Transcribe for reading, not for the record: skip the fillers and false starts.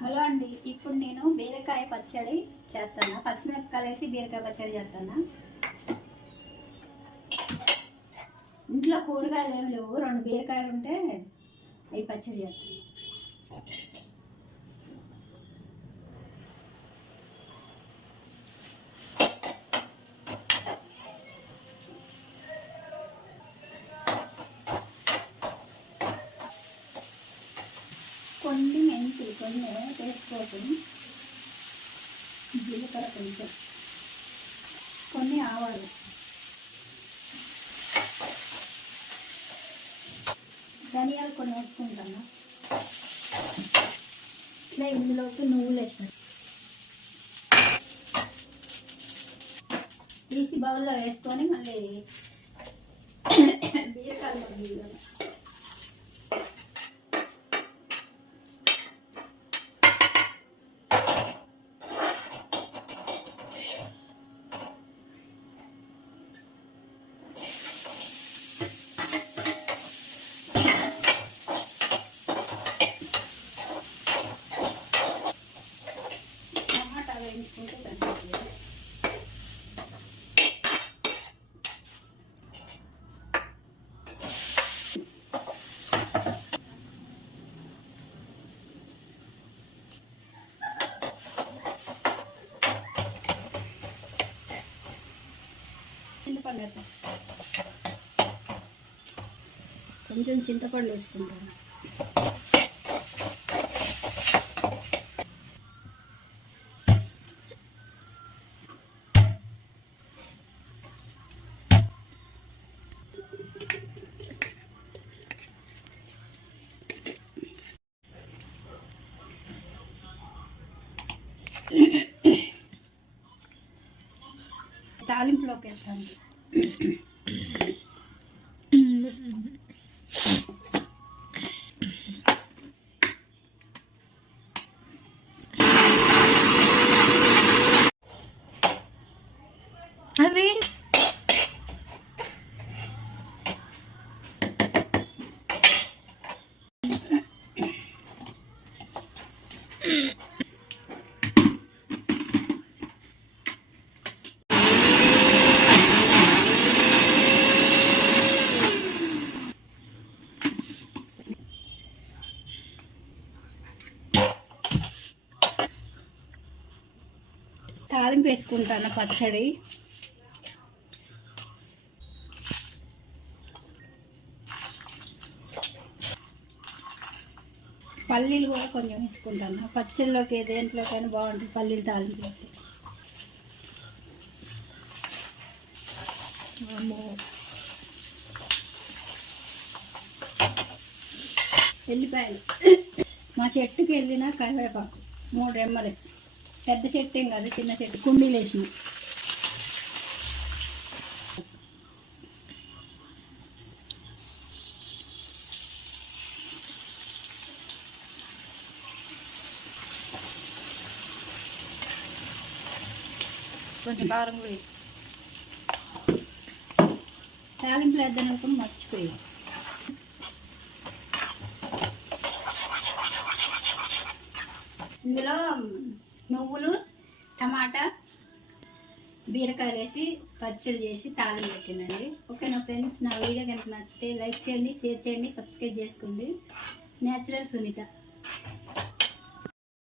Hello అండి, ఇప్పుడు నేను బీరకాయ పచ్చడి చేస్తాను. పచ్చిమిరపకాయలు వేసి బీరకాయ పచ్చడి చేస్తాను. ఇంట్లో కూరగాయలు ఏమి లేవు, 2 బీరకాయలు ఉంటే అవి పచ్చడి చేస్తాను. కొన్ని మెంతులు, కొన్ని టేస్ట్ కోసం, జీలకర్ర కొంచెం, కొన్ని ఆవాలు, ధనియాలు కొన్ని వేసుకుంటాను. ఇట్లా ఇందులోకి నువ్వులు వేస్తాను. తీసి బౌల్లో వేసుకొని మళ్ళీ బీరకాయలు గీయాలి. కొంచెం చింతపండు వేసుకుంటాను. తాలింపులోకి వెళ్తాను. తాలింపు వేసుకుంటాను పచ్చడి. పల్లీలు కూడా కొంచెం వేసుకుంటాను. పచ్చడిలోకి దేంట్లోకైనా బాగుంటుంది పల్లీలు తాలింపు. ఎల్లిపాయలు, మా చెట్టుకి వెళ్ళిన కరివేపాకు 3 రెమ్మలు. పెద్ద చెట్టు ఏం కాదు, చిన్న చెట్టు, కుండీలు వేసిన. కొంచెం కారం కూడా తాలింపులు వేద్దాం అనుకుని మర్చిపోయి. ఇందులో నువ్వులు, టమాటా, బీరకాయలు వేసి పచ్చడి చేసి తాలింపు పెట్టినండి. ఓకేనా ఫ్రెండ్స్, నా వీడియో కనుక నచ్చితే లైక్ చేయండి, షేర్ చేయండి, సబ్స్క్రైబ్ చేసుకోండి. నేచురల్ సునీత.